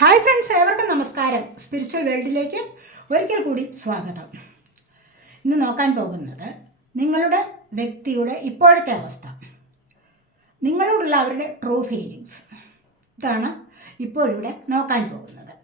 Hi friends, ഏവർക്കും നമസ്കാരം. Spiritual വേൾഡിലേക്ക് ഒരിക്കൽ കൂടി സ്വാഗതം. ഇന്ന് നോക്കാൻ പോകുന്നത് നിങ്ങളുടെ വ്യക്തിയുടെ ഇപ്പോഴത്തെ അവസ്ഥ, നിങ്ങളോടുള്ള അവരുടെ ട്രൂ ഫീലിങ്സ്. ഇതാണ് ഇപ്പോഴിവിടെ നോക്കാൻ പോകുന്നത്.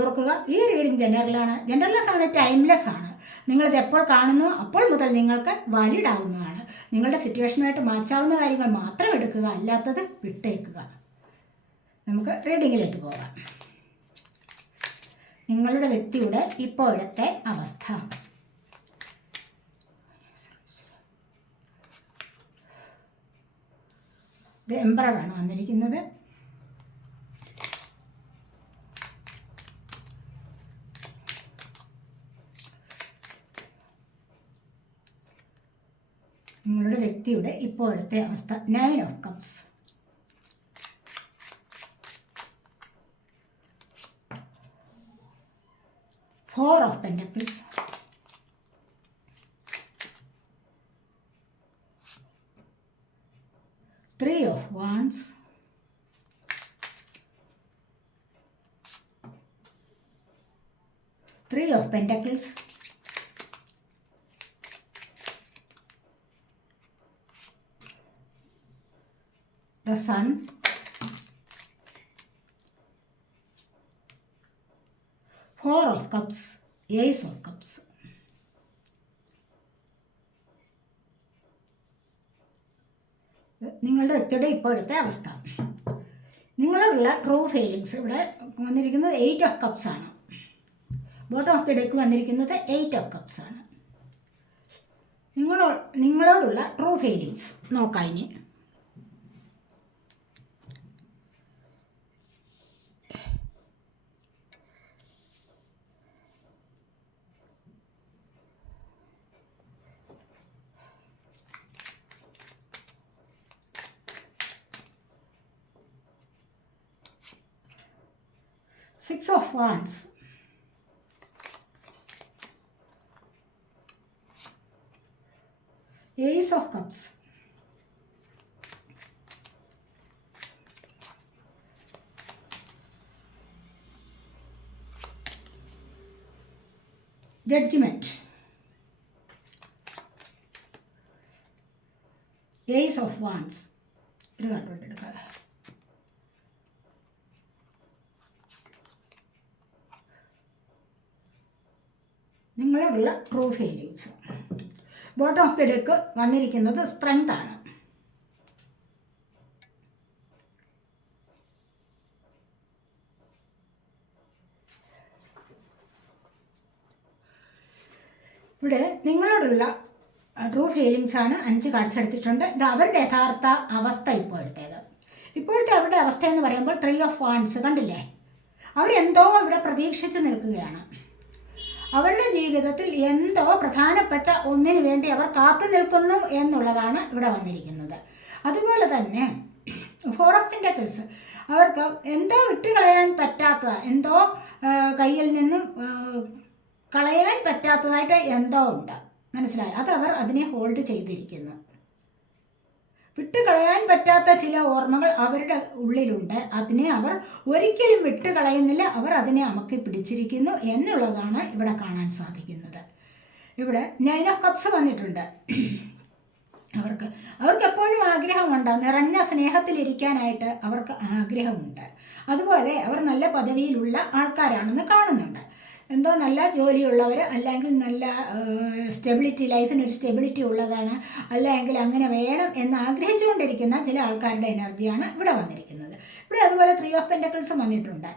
ഓർക്കുക, ഈ റീഡിംഗ് ജനറൽലെസ് ആണ്, ടൈംലെസ് ആണ്. നിങ്ങളിത് എപ്പോൾ കാണുന്നു അപ്പോൾ മുതൽ നിങ്ങൾക്ക് വാലിഡ് ആവുന്നതാണ്. നിങ്ങളുടെ സിറ്റുവേഷനുമായിട്ട് മാച്ചാവുന്ന കാര്യങ്ങൾ മാത്രം എടുക്കുക, അല്ലാത്തത് വിട്ടേക്കുക. നമുക്ക് റീഡിങ്ങിലേക്ക് പോകാം. നിങ്ങളുടെ വ്യക്തിയുടെ ഇപ്പോഴത്തെ അവസ്ഥ. ഇത് എംപററാണ് വന്നിരിക്കുന്നത്. നിങ്ങളുടെ വ്യക്തിയുടെ ഇപ്പോഴത്തെ അവസ്ഥ. 9 of Cups, Four of Pentacles, Three of Wands, Three of Pentacles, the Sun, Four of Cups, Ace of Cups. നിങ്ങളുടെ വ്യക്തിയുടെ ഇപ്പോഴത്തെ അവസ്ഥ. നിങ്ങളോടുള്ള ട്രൂ ഫീലിങ്സ്. ഇവിടെ വന്നിരിക്കുന്നത് 8 of Cups ആണ്. ബോട്ടം ഓഫ് ദി ഡെക്ക് വന്നിരിക്കുന്നത് 8 of Cups ആണ്. നിങ്ങളോടുള്ള ട്രൂ ഫീലിങ്സ് നോക്കാം ഇനി. Six of Wands, Ace of Cups, Judgment, Ace of Wands. നിങ്ങളോടുള്ള true feelings. Bottom of the deck വന്നിരിക്കുന്നത് സ്ട്രെങ്ത് ആണ്. ഇവിടെ നിങ്ങളോടുള്ള ട്രൂ ഫീലിങ്സ് ആണ് 5 കാർഡ്സ് എടുത്തിട്ടുണ്ട്. ഇത് അവരുടെ യഥാർത്ഥ അവസ്ഥ ഇപ്പോഴത്തേത്. ഇപ്പോഴത്തെ അവരുടെ അവസ്ഥ എന്ന് പറയുമ്പോൾ 3 of Wands കണ്ടില്ലേ? അവരെന്തോ ഇവിടെ പ്രതീക്ഷിച്ച് നിൽക്കുകയാണ്. അവരുടെ ജീവിതത്തിൽ എന്തോ പ്രധാനപ്പെട്ട ഒന്നിനു വേണ്ടി അവർ കാത്തു നിൽക്കുന്നു എന്നുള്ളതാണ് ഇവിടെ വന്നിരിക്കുന്നത്. അതുപോലെ തന്നെ Four of Pentacles, അവർക്ക് എന്തോ വിട്ടുകളയാൻ പറ്റാത്ത, എന്തോ കയ്യിൽ നിന്നും കളയാൻ പറ്റാത്തതായിട്ട് എന്തോ ഉണ്ട്, മനസ്സിലായി? അത് അവർ അതിനെ ഹോൾഡ് ചെയ്തിരിക്കുന്നു. വിട്ടുകളയാൻ പറ്റാത്ത ചില ഓർമ്മകൾ അവരുടെ ഉള്ളിലുണ്ട്. അതിനെ അവർ ഒരിക്കലും വിട്ടുകളയുന്നില്ല. അവർ അതിനെ അമക്കി പിടിച്ചിരിക്കുന്നു എന്നുള്ളതാണ് ഇവിടെ കാണാൻ സാധിക്കുന്നത്. ഇവിടെ 9 of Cups വന്നിട്ടുണ്ട്. അവർക്ക് എപ്പോഴും ആഗ്രഹമുണ്ട്, നിറഞ്ഞ സ്നേഹത്തിലിരിക്കാനായിട്ട് അവർക്ക് ആഗ്രഹമുണ്ട്. അതുപോലെ അവർ നല്ല പദവിയിലുള്ള ആൾക്കാരാണെന്ന് കാണുന്നുണ്ട്. എന്തോ നല്ല ജോലിയുള്ളവർ, അല്ലെങ്കിൽ നല്ല സ്റ്റെബിലിറ്റി, ലൈഫിനൊരു സ്റ്റെബിലിറ്റി ഉള്ളതാണ്, അല്ലെങ്കിൽ അങ്ങനെ വേണം എന്ന് ആഗ്രഹിച്ചുകൊണ്ടിരിക്കുന്ന ചില ആൾക്കാരുടെ എനർജിയാണ് ഇവിടെ വന്നിരിക്കുന്നത്. ഇവിടെ അതുപോലെ 3 of Pentacles വന്നിട്ടുണ്ട്.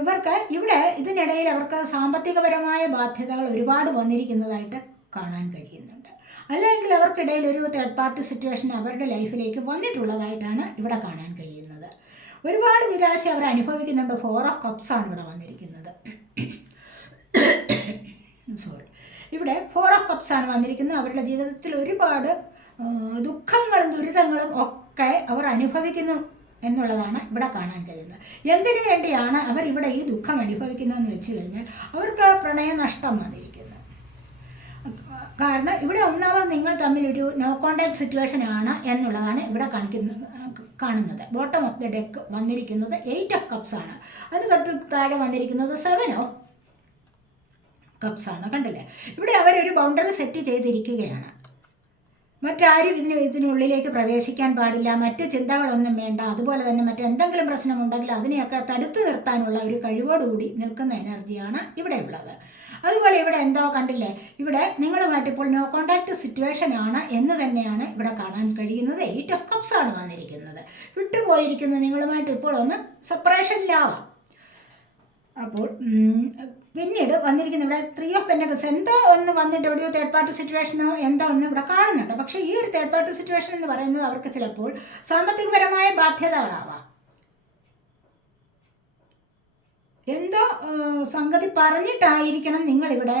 ഇവർക്ക് ഇവിടെ ഇതിനിടയിൽ അവർക്ക് സാമ്പത്തികപരമായ ബാധ്യതകൾ ഒരുപാട് വന്നിരിക്കുന്നതായിട്ട് കാണാൻ കഴിയുന്നുണ്ട്. അല്ലെങ്കിൽ അവർക്കിടയിൽ ഒരു തേർഡ് പാർട്ടി സിറ്റുവേഷൻ അവരുടെ ലൈഫിലേക്ക് വന്നിട്ടുള്ളതായിട്ടാണ് ഇവിടെ കാണാൻ കഴിയുന്നത്. ഒരുപാട് നിരാശ അവർ അനുഭവിക്കുന്നുണ്ട്. 4 of Cups ആണ് ഇവിടെ വന്നിരിക്കുന്നത്. ഇവിടെ 4 of Cups ആണ് വന്നിരിക്കുന്നത്. അവരുടെ ജീവിതത്തിൽ ഒരുപാട് ദുഃഖങ്ങളും ദുരിതങ്ങളും ഒക്കെ അവർ അനുഭവിക്കുന്നു എന്നുള്ളതാണ് ഇവിടെ കാണാൻ കഴിയുന്നത്. എന്തിനു വേണ്ടിയാണ് അവർ ഇവിടെ ഈ ദുഃഖം അനുഭവിക്കുന്നതെന്ന് വെച്ച് കഴിഞ്ഞാൽ അവർക്ക് പ്രണയനഷ്ടം വന്നിരിക്കുന്നു. കാരണം ഇവിടെ ഒന്നാമത് നിങ്ങൾ തമ്മിലൊരു നോ കോണ്ടാക്ട് സിറ്റുവേഷൻ ആണ് എന്നുള്ളതാണ് ഇവിടെ കാണുന്നത്. ബോട്ടം ഓഫ് ദ ഡെക്ക് വന്നിരിക്കുന്നത് 8 ഓഫ് കപ്സ് ആണ്. അതിന് തൊട്ട് താഴെ വന്നിരിക്കുന്നത് 7 ഓഫ് കപ്സ് ആണ്. കണ്ടില്ലേ, ഇവിടെ അവരൊരു ബൗണ്ടറി സെറ്റ് ചെയ്തിരിക്കുകയാണ്. മറ്റാരും ഇതിനുള്ളിലേക്ക് പ്രവേശിക്കാൻ പാടില്ല, മറ്റ് ചിന്തകളൊന്നും വേണ്ട. അതുപോലെ തന്നെ മറ്റെന്തെങ്കിലും പ്രശ്നമുണ്ടെങ്കിൽ അതിനെയൊക്കെ തടുത്തു നിർത്താനുള്ള ഒരു കഴിവോടുകൂടി നിൽക്കുന്ന എനർജിയാണ് ഇവിടെ ഉള്ളത്. അതുപോലെ ഇവിടെ എന്തോ കണ്ടില്ലേ, ഇവിടെ നിങ്ങളുമായിട്ട് ഇപ്പോൾ നോ കോണ്ടാക്ട് സിറ്റുവേഷൻ ആണ് എന്ന് തന്നെയാണ് ഇവിടെ കാണാൻ കഴിയുന്നത്. 8 ഓഫ് കപ്സ് ആണ് വന്നിരിക്കുന്നത്. വിട്ടുപോയിരിക്കുന്നത് നിങ്ങളുമായിട്ട് ഇപ്പോൾ ഒന്ന് സെപ്പറേഷനിലാവാം. അപ്പോൾ പിന്നീട് വന്നിരിക്കുന്ന ഇവിടെ 3 ഓഫ് പെന്റക്കിൾസ് എന്തോ ഒന്ന് വന്നിട്ട് എവിടെയോ തേർഡ് പാർട്ടി സിറ്റുവേഷനോ എന്തോ ഒന്ന് ഇവിടെ കാണുന്നുണ്ട്. പക്ഷേ ഈ ഒരു തേർഡ് പാർട്ടി സിറ്റുവേഷൻ എന്ന് പറയുന്നത് അവർക്ക് ചിലപ്പോൾ സാമ്പത്തികപരമായ ബാധ്യതകളാവാം. എന്തോ സംഗതി പറഞ്ഞിട്ടായിരിക്കണം നിങ്ങളിവിടെ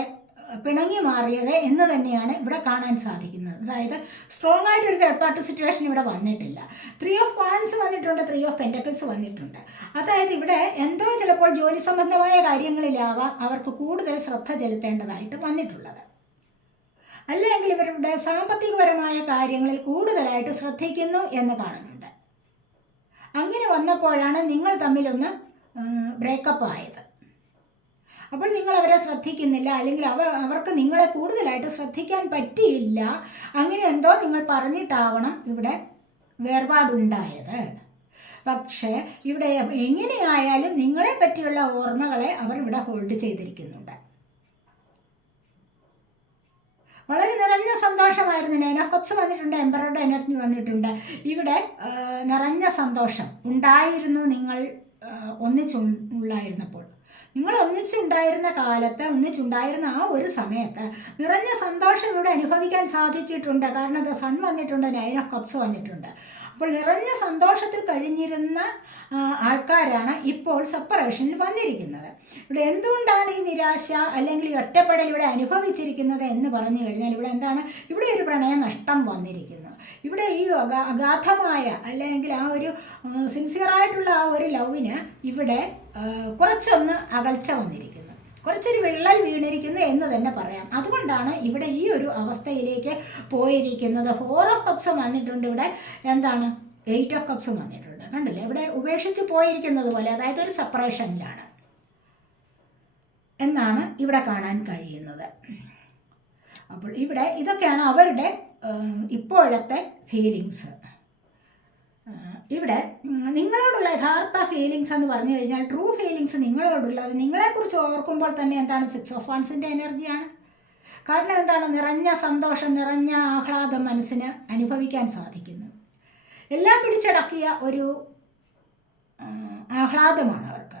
പിണങ്ങി മാറിയത് എന്ന് തന്നെയാണ് ഇവിടെ കാണാൻ സാധിക്കുന്നത്. അതായത് സ്ട്രോങ് ആയിട്ട് ഒരു തേർഡ് പാർട്ടി സിറ്റുവേഷൻ ഇവിടെ വന്നിട്ടില്ല. 3 ഓഫ് വാൻസ് വന്നിട്ടുണ്ട്, 3 ഓഫ് പെന്റക്കിൾസ് വന്നിട്ടുണ്ട്. അതായത് ഇവിടെ എന്തോ ചിലപ്പോൾ ജോലി സംബന്ധമായ കാര്യങ്ങളിലാവാം അവർക്ക് കൂടുതൽ ശ്രദ്ധ ചെലുത്തേണ്ടതായിട്ട് വന്നിട്ടുള്ളത്. അല്ലെങ്കിൽ ഇവരുടെ സാമ്പത്തികപരമായ കാര്യങ്ങളിൽ കൂടുതലായിട്ട് ശ്രദ്ധിക്കുന്നു എന്ന് കാണുന്നുണ്ട്. അങ്ങനെ വന്നപ്പോഴാണ് നിങ്ങൾ തമ്മിലൊന്ന് ബ്രേക്കപ്പ് ആയത്. അപ്പോൾ നിങ്ങൾ അവരെ ശ്രദ്ധിക്കുന്നില്ല, അല്ലെങ്കിൽ അവർക്ക് നിങ്ങളെ കൂടുതലായിട്ട് ശ്രദ്ധിക്കാൻ പറ്റിയില്ല. അങ്ങനെ എന്തോ നിങ്ങൾ പറഞ്ഞിട്ടാവണം ഇവിടെ വേർപാടുണ്ടായത്. പക്ഷേ ഇവിടെ എങ്ങനെയായാലും നിങ്ങളെ പറ്റിയുള്ള ഓർമ്മകളെ അവർ ഇവിടെ ഹോൾഡ് ചെയ്തിരിക്കുന്നുണ്ട്. വളരെ നിറഞ്ഞ സന്തോഷമായിരുന്നു. 9 ഓഫ് കപ്സ് വന്നിട്ടുണ്ട്, എംപററുടെ എനർജി വന്നിട്ടുണ്ട്. ഇവിടെ നിറഞ്ഞ സന്തോഷം ഉണ്ടായിരുന്നു. നിങ്ങൾ ഒന്നിച്ചുള്ളായിരുന്നപ്പോൾ, നിങ്ങൾ ഒന്നിച്ചുണ്ടായിരുന്ന കാലത്ത്, ഒന്നിച്ചുണ്ടായിരുന്ന ആ ഒരു സമയത്ത് നിറഞ്ഞ സന്തോഷം ഇവിടെ അനുഭവിക്കാൻ സാധിച്ചിട്ടുണ്ട്. കാരണം അത് സൺ വന്നിട്ടുണ്ട്, 9 ഓഫ് കപ്സ് വന്നിട്ടുണ്ട്. അപ്പോൾ നിറഞ്ഞ സന്തോഷത്തിൽ കഴിഞ്ഞിരുന്ന ആൾക്കാരാണ് ഇപ്പോൾ സെപ്പറേഷനിൽ വന്നിരിക്കുന്നത്. ഇവിടെ എന്തുകൊണ്ടാണ് ഈ നിരാശ അല്ലെങ്കിൽ ഈ ഒറ്റപ്പെടൽ ഇവിടെ അനുഭവിച്ചിരിക്കുന്നത് എന്ന് പറഞ്ഞു കഴിഞ്ഞാൽ ഇവിടെ എന്താണ്, ഇവിടെ ഒരു പ്രണയ നഷ്ടം വന്നിരിക്കുന്നു. ഇവിടെ ഈ അഗാധമായ അല്ലെങ്കിൽ ആ ഒരു സിൻസിയറായിട്ടുള്ള ആ ഒരു ലവിന് ഇവിടെ കുറച്ചൊന്ന് അകൽച്ച വന്നിരിക്കുന്നു, കുറച്ചൊരു വിള്ളൽ വീണിരിക്കുന്നു എന്ന് തന്നെ പറയാം. അതുകൊണ്ടാണ് ഇവിടെ ഈ ഒരു അവസ്ഥയിലേക്ക് പോയിരിക്കുന്നത്. 4 ഓഫ് കപ്സ് വന്നിട്ടുണ്ട്, ഇവിടെ എന്താണ് 8 ഓഫ് കപ്സ് വന്നിട്ടുണ്ട്. കണ്ടില്ലേ, ഇവിടെ ഉപേക്ഷിച്ച് പോയിരിക്കുന്നത് പോലെ, അതായത് ഒരു സെപ്പറേഷനിലാണ് എന്നാണ് ഇവിടെ കാണാൻ കഴിയുന്നത്. അപ്പോൾ ഇവിടെ ഇതൊക്കെയാണ് അവരുടെ ഇപ്പോഴത്തെ ഫീലിങ്സ്. ഇവിടെ നിങ്ങളോടുള്ള യഥാർത്ഥ ഫീലിങ്സ് എന്ന് പറഞ്ഞു കഴിഞ്ഞാൽ, ട്രൂ ഫീലിങ്സ് നിങ്ങളോടുള്ളത്, നിങ്ങളെക്കുറിച്ച് ഓർക്കുമ്പോൾ തന്നെ എന്താണ് 6 ഓഫ് വാൻസിൻ്റെ എനർജിയാണ്. കാരണം എന്താണ്, നിറഞ്ഞ സന്തോഷം, നിറഞ്ഞ ആഹ്ലാദം മനസ്സിന് അനുഭവിക്കാൻ സാധിക്കുന്നു. എല്ലാം പിടിച്ചടക്കിയ ഒരു ആഹ്ലാദമാണ് അവർക്ക്.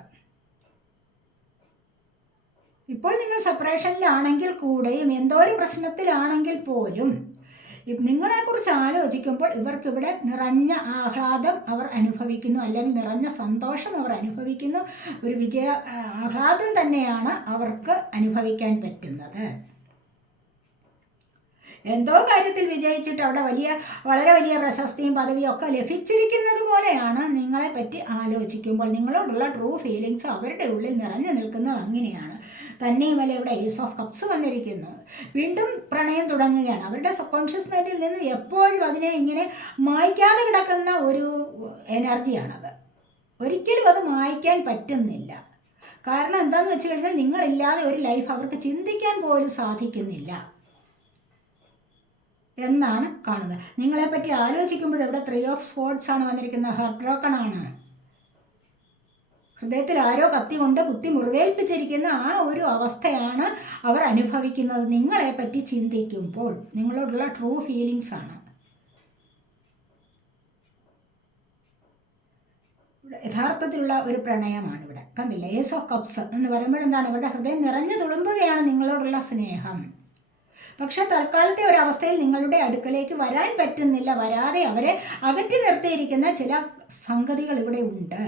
ഇപ്പോൾ നിങ്ങൾ സെപ്പറേഷനിലാണെങ്കിൽ കൂടെയും എന്തോ ഒരു പ്രശ്നത്തിലാണെങ്കിൽ പോലും നിങ്ങളെക്കുറിച്ച് ആലോചിക്കുമ്പോൾ ഇവർക്കിവിടെ നിറഞ്ഞ ആഹ്ലാദം അവർ അനുഭവിക്കുന്നു, അല്ലെങ്കിൽ നിറഞ്ഞ സന്തോഷം അവർ അനുഭവിക്കുന്നു. ഒരു ആഹ്ലാദം തന്നെയാണ് അവർക്ക് അനുഭവിക്കാൻ പറ്റുന്നത്. എന്തോ കാര്യത്തിൽ വിജയിച്ചിട്ട് അവിടെ വളരെ വലിയ പ്രശസ്തിയും പദവിയും ഒക്കെ ലഭിച്ചിരിക്കുന്നത് പോലെയാണ് നിങ്ങളെ പറ്റി ആലോചിക്കുമ്പോൾ. നിങ്ങളോടുള്ള ട്രൂ ഫീലിങ്സ് അവരുടെ ഉള്ളിൽ നിറഞ്ഞു നിൽക്കുന്നത് അങ്ങനെയാണ്. തന്നെയുമല്ല ഇവിടെ 8 ഓഫ് കപ്സ് വന്നിരിക്കുന്നു. വീണ്ടും പ്രണയം തുടങ്ങുകയാണ്. അവരുടെ സബ് കോൺഷ്യസ് മൈൻഡിൽ നിന്ന് എപ്പോഴും അതിനെ ഇങ്ങനെ മായ്ക്കാതെ കിടക്കുന്ന ഒരു എനർജിയാണത്. ഒരിക്കലും അത് മായ്ക്കാൻ പറ്റുന്നില്ല. കാരണം എന്താണെന്ന് വെച്ച് കഴിഞ്ഞാൽ നിങ്ങളില്ലാതെ ഒരു ലൈഫ് അവർക്ക് ചിന്തിക്കാൻ പോലും സാധിക്കുന്നില്ല എന്നാണ് കാണുന്നത്. നിങ്ങളെപ്പറ്റി ആലോചിക്കുമ്പോൾ ഇവിടെ 3 ഓഫ് സ്പോർട്സ് ആണ് വന്നിരിക്കുന്നത്. ഹാർട്ട് ബ്രോക്കൺ ആണ്. ഹൃദയത്തിൽ ആരോ കത്തി കൊണ്ട് കുത്തി മുറിവേൽപ്പിച്ചിരിക്കുന്ന ആ ഒരു അവസ്ഥയാണ് അവർ അനുഭവിക്കുന്നത്. നിങ്ങളെപ്പറ്റി ചിന്തിക്കുമ്പോൾ നിങ്ങളോടുള്ള ട്രൂ ഫീലിങ്സ് ആണ്. യഥാർത്ഥത്തിലുള്ള ഒരു പ്രണയമാണ് ഇവിടെ. കണ്ടില്ല, ഏസ് ഓഫ് കപ്സ് എന്ന് പറയുമ്പോൾ എന്താണ്, ഇവിടെ ഹൃദയം നിറഞ്ഞു തുളുമ്പുകയാണ് നിങ്ങളോടുള്ള സ്നേഹം. പക്ഷെ തൽക്കാലത്തെ ഒരവസ്ഥയിൽ നിങ്ങളുടെ അടുക്കലേക്ക് വരാൻ പറ്റുന്നില്ല. വരാതെ അവരെ അകറ്റി നിർത്തിയിരിക്കുന്ന ചില സംഗതികൾ ഇവിടെ ഉണ്ട്.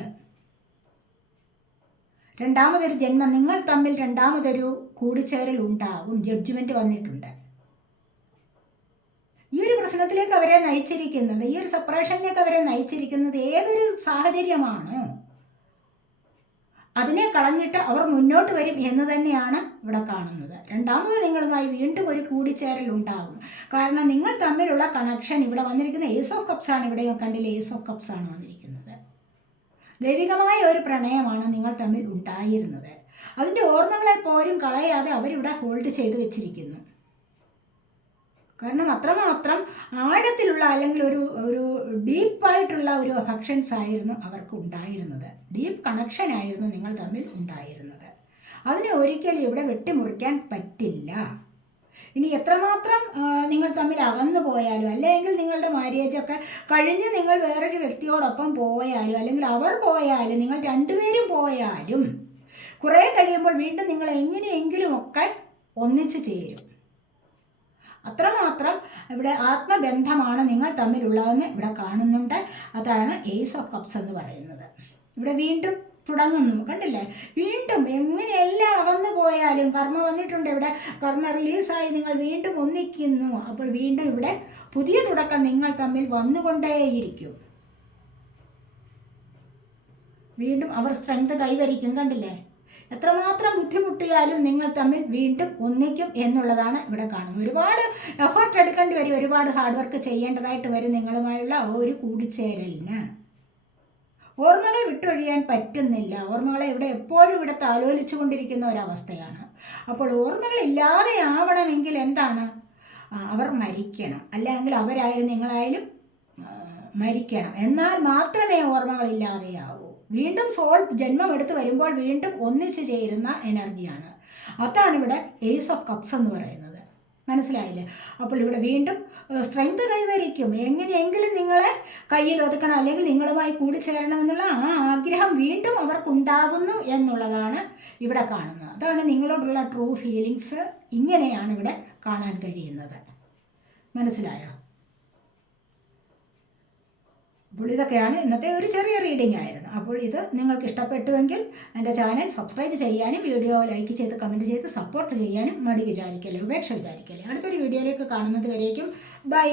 രണ്ടാമതൊരു ജന്മം, നിങ്ങൾ തമ്മിൽ രണ്ടാമതൊരു കൂടിച്ചേരൽ ഉണ്ടാകും. ജഡ്ജ്മെന്റ് വന്നിട്ടുണ്ട്. ഈ ഒരു പ്രശ്നത്തിലേക്ക് അവരെ നയിച്ചിരിക്കുന്നത്, ഈ ഒരു സെപ്പറേഷനിലേക്ക് അവരെ നയിച്ചിരിക്കുന്നത് ഏതൊരു സാഹചര്യമാണോ അതിനെ കളഞ്ഞിട്ട് അവർ മുന്നോട്ട് വരും എന്ന് തന്നെയാണ് ഇവിടെ കാണുന്നത്. രണ്ടാമത് നിങ്ങളുമായി വീണ്ടും ഒരു കൂടിച്ചേരൽ ഉണ്ടാകും. കാരണം നിങ്ങൾ തമ്മിലുള്ള കണക്ഷൻ ഇവിടെ വന്നിരിക്കുന്ന ഏസ് ഓഫ് കപ്സ് ആണ്. ഇവിടെ കണ്ടില്ലേ, ഏസ് ഓഫ് കപ്സ് ആണ് വന്നിരിക്കുന്നത്. ദൈവികമായ ഒരു പ്രണയമാണ് നിങ്ങൾ തമ്മിൽ ഉണ്ടായിരുന്നത്. അതിൻ്റെ ഓർമ്മകളെ പോലും കളയാതെ അവരിവിടെ ഹോൾഡ് ചെയ്ത് വെച്ചിരിക്കുന്നു. കാരണം അത്രമാത്രം ആഴത്തിലുള്ള അല്ലെങ്കിൽ ഒരു ഡീപ്പായിട്ടുള്ള ഒരു അഫക്ഷൻസ് ആയിരുന്നു അവർക്ക് ഉണ്ടായിരുന്നത്. ഡീപ്പ് കണക്ഷൻ ആയിരുന്നു നിങ്ങൾ തമ്മിൽ ഉണ്ടായിരുന്നത്. അതിനെ ഒരിക്കലും ഇവിടെ വെട്ടിമുറിക്കാൻ പറ്റില്ല. ഇനി എത്രമാത്രം നിങ്ങൾ തമ്മിൽ അകന്നു പോയാലും, അല്ലെങ്കിൽ നിങ്ങളുടെ മാര്യേജൊക്കെ കഴിഞ്ഞ് നിങ്ങൾ വേറൊരു വ്യക്തിയോടൊപ്പം പോയാലും, അല്ലെങ്കിൽ അവർ പോയാലും, നിങ്ങൾ രണ്ടുപേരും പോയാലും കുറേ കഴിയുമ്പോൾ വീണ്ടും നിങ്ങൾ എങ്ങനെയെങ്കിലുമൊക്കെ ഒന്നിച്ചു ചേരും. അത്രമാത്രം ഇവിടെ ആത്മബന്ധമാണ് നിങ്ങൾ തമ്മിലുള്ളതെന്ന് ഇവിടെ കാണുന്നുണ്ട്. അതാണ് ഏസ് ഓഫ് കപ്സ് എന്ന് പറയുന്നത്. ഇവിടെ വീണ്ടും തുടങ്ങുന്നു, കണ്ടില്ലേ? വീണ്ടും എങ്ങനെയെല്ലാം അകന്നു പോയാലും കർമ്മ വന്നിട്ടുണ്ട്. ഇവിടെ കർമ്മ റിലീസായി നിങ്ങൾ വീണ്ടും ഒന്നിക്കുന്നു. അപ്പോൾ വീണ്ടും ഇവിടെ പുതിയ തുടക്കം നിങ്ങൾ തമ്മിൽ വന്നുകൊണ്ടേയിരിക്കും. വീണ്ടും അവർ സ്ട്രെങ്ത് കൈവരിക്കും. കണ്ടില്ലേ? എത്രമാത്രം ബുദ്ധിമുട്ടിയാലും നിങ്ങൾ തമ്മിൽ വീണ്ടും ഒന്നിക്കും എന്നുള്ളതാണ് ഇവിടെ കാണുന്നത്. ഒരുപാട് എഫർട്ട് എടുക്കേണ്ടി വരും, ഒരുപാട് ഹാർഡ് വർക്ക് ചെയ്യേണ്ടതായിട്ട് വരും നിങ്ങളുമായുള്ള ഒരു കൂടിച്ചേരലിന്. ഓർമ്മകൾ വിട്ടൊഴിയാൻ പറ്റുന്നില്ല. ഓർമ്മകളെ ഇവിടെ എപ്പോഴും ഇവിടെ താലോലിച്ചു കൊണ്ടിരിക്കുന്ന ഒരവസ്ഥയാണ്. അപ്പോൾ ഓർമ്മകൾ ഇല്ലാതെ ആവണമെങ്കിൽ എന്താണ്? അവർ മരിക്കണം, അല്ലെങ്കിൽ അവരായാലും നിങ്ങളായാലും മരിക്കണം. എന്നാൽ മാത്രമേ ഓർമ്മകളില്ലാതെയാവൂ. വീണ്ടും സോൾ ജന്മം എടുത്ത് വരുമ്പോൾ വീണ്ടും ഒന്നിച്ചു ചേരുന്ന എനർജിയാണ്. അതാണ് ഇവിടെ ഏസ് ഓഫ് കപ്സ് എന്ന് പറയുന്നത്. മനസ്സിലായില്ലേ? അപ്പോൾ ഇവിടെ വീണ്ടും സ്ട്രെങ്ത് കൈവരിക്കും. എങ്ങനെയെങ്കിലും നിങ്ങളെ കയ്യിൽ ഒതുക്കണം, അല്ലെങ്കിൽ നിങ്ങളുമായി കൂടിച്ചേരണമെന്നുള്ള ആ ആഗ്രഹം വീണ്ടും അവർക്കുണ്ടാകുന്നു എന്നുള്ളതാണ് ഇവിടെ കാണുന്നത്. അതാണ് നിങ്ങളോടുള്ള ട്രൂ ഫീലിങ്സ്. ഇങ്ങനെയാണ് ഇവിടെ കാണാൻ കഴിയുന്നത്. മനസ്സിലായോ? അപ്പോൾ ഇതൊക്കെയാണ് ഇന്നത്തെ ഒരു ചെറിയ റീഡിംഗ് ആയിരുന്നു. അപ്പോൾ ഇത് നിങ്ങൾക്ക് ഇഷ്ടപ്പെട്ടുവെങ്കിൽ എൻ്റെ ചാനൽ സബ്സ്ക്രൈബ് ചെയ്യാനും വീഡിയോ ലൈക്ക് ചെയ്ത് കമൻറ്റ് ചെയ്ത് സപ്പോർട്ട് ചെയ്യാനും മടി വിചാരിക്കല്ലേ, ഉപേക്ഷ വിചാരിക്കല്ലേ. അടുത്തൊരു വീഡിയോയിലേക്ക് കാണുന്നത് വരേക്കും ബൈ.